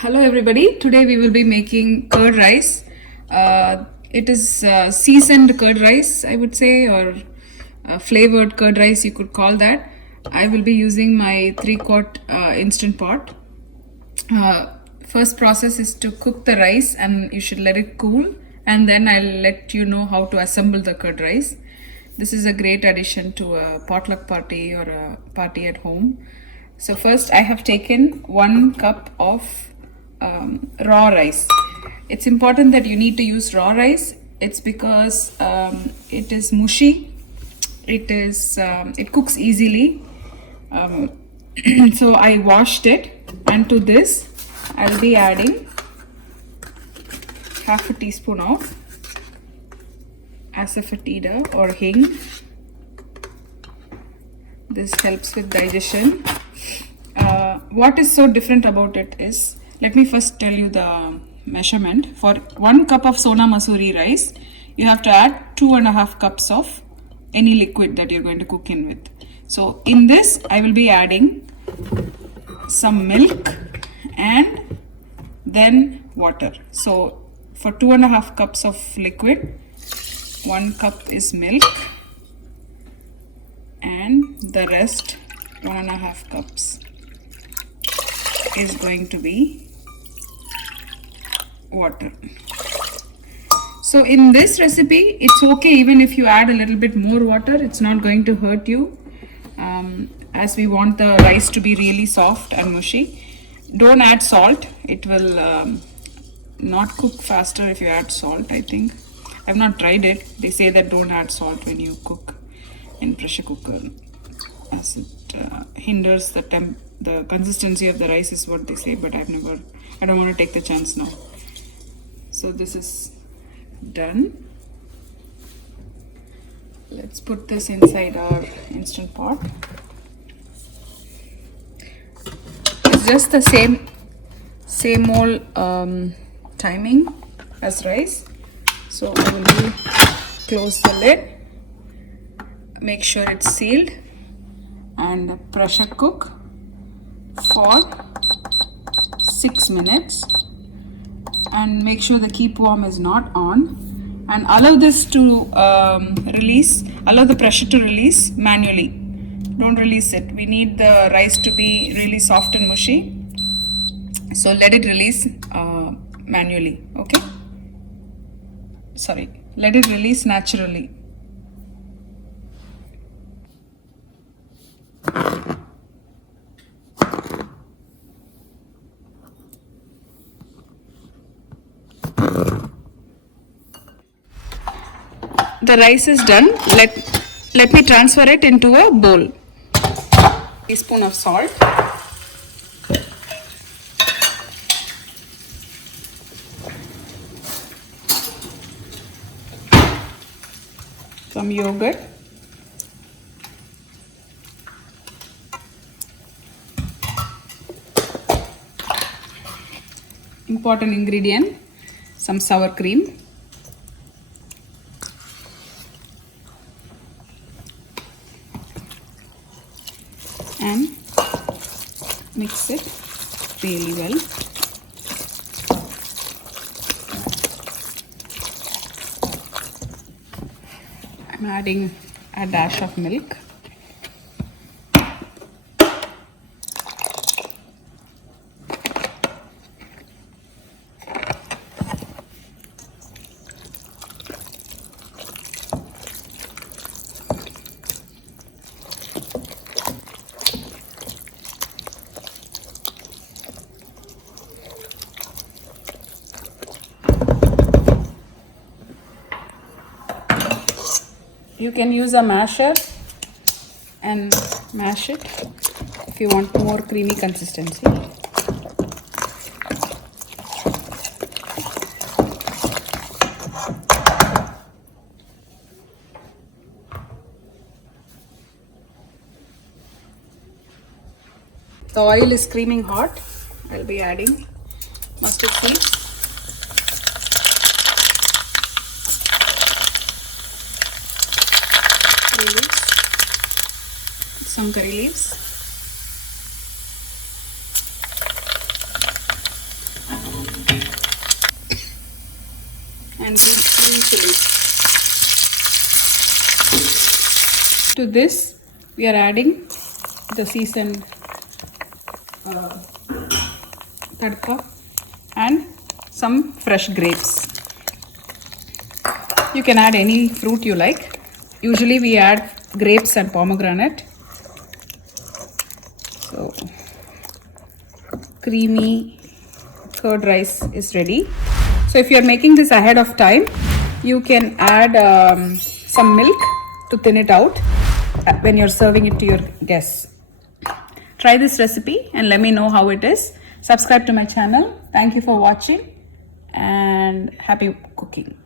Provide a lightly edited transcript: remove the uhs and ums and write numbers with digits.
Hello everybody, today we will be making curd rice. It is seasoned curd rice, I would say, or flavored curd rice, you could call that. I will be using my 3-quart instant pot. First process is to cook the rice and you should let it cool, and then I'll let you know how to assemble the curd rice. This is a great addition to a potluck party or a party at home. So first I have taken 1 cup of raw rice. It's important that you need to use raw rice. It's because it is mushy. It cooks easily. So I washed it, and to this I'll be adding half a teaspoon of Asafoetida or Hing. This helps with digestion. What is so different about it is, let me first tell you the measurement. For 1 cup of Sona Masuri rice, you have to add 2.5 cups of any liquid that you're going to cook in with. So in this, I will be adding some milk and then water. So for 2.5 cups of liquid, 1 cup is milk, and the rest 1.5 cups is going to be water. So in this recipe, it's okay even if you add a little bit more water. It's not going to hurt you, as we want the rice to be really soft and mushy. Don't add salt. It will not cook faster if you add salt, I think. I've not tried it. They say that don't add salt when you cook in pressure cooker, as it hinders the consistency of the rice, is what they say, but I don't want to take the chance now. So this is done. Let's put this inside our instant pot. It's just the same old timing as rice. So I will close the lid, make sure it's sealed, and pressure cook for 6 minutes, and make sure the keep warm is not on, and allow this to allow the pressure to release manually. Don't release it. We need the rice to be really soft and mushy, so let it release manually. Okay, sorry, let it release naturally. The rice is done. Let me transfer it into a bowl. Teaspoon of salt. Some yogurt. Important ingredient, some sour cream. And mix it really well. I'm adding a dash of milk. You can use a masher and mash it if you want more creamy consistency. The oil is screaming hot. I'll be adding mustard seeds. Some curry leaves, and green chilies. To this, we are adding the seasoned tadka and some fresh grapes. You can add any fruit you like. Usually we add grapes and pomegranate. So creamy curd rice is ready. So if you are making this ahead of time, you can add some milk to thin it out when you're serving it to your guests. Try this recipe and let me know how it is. Subscribe to my channel. Thank you for watching and happy cooking.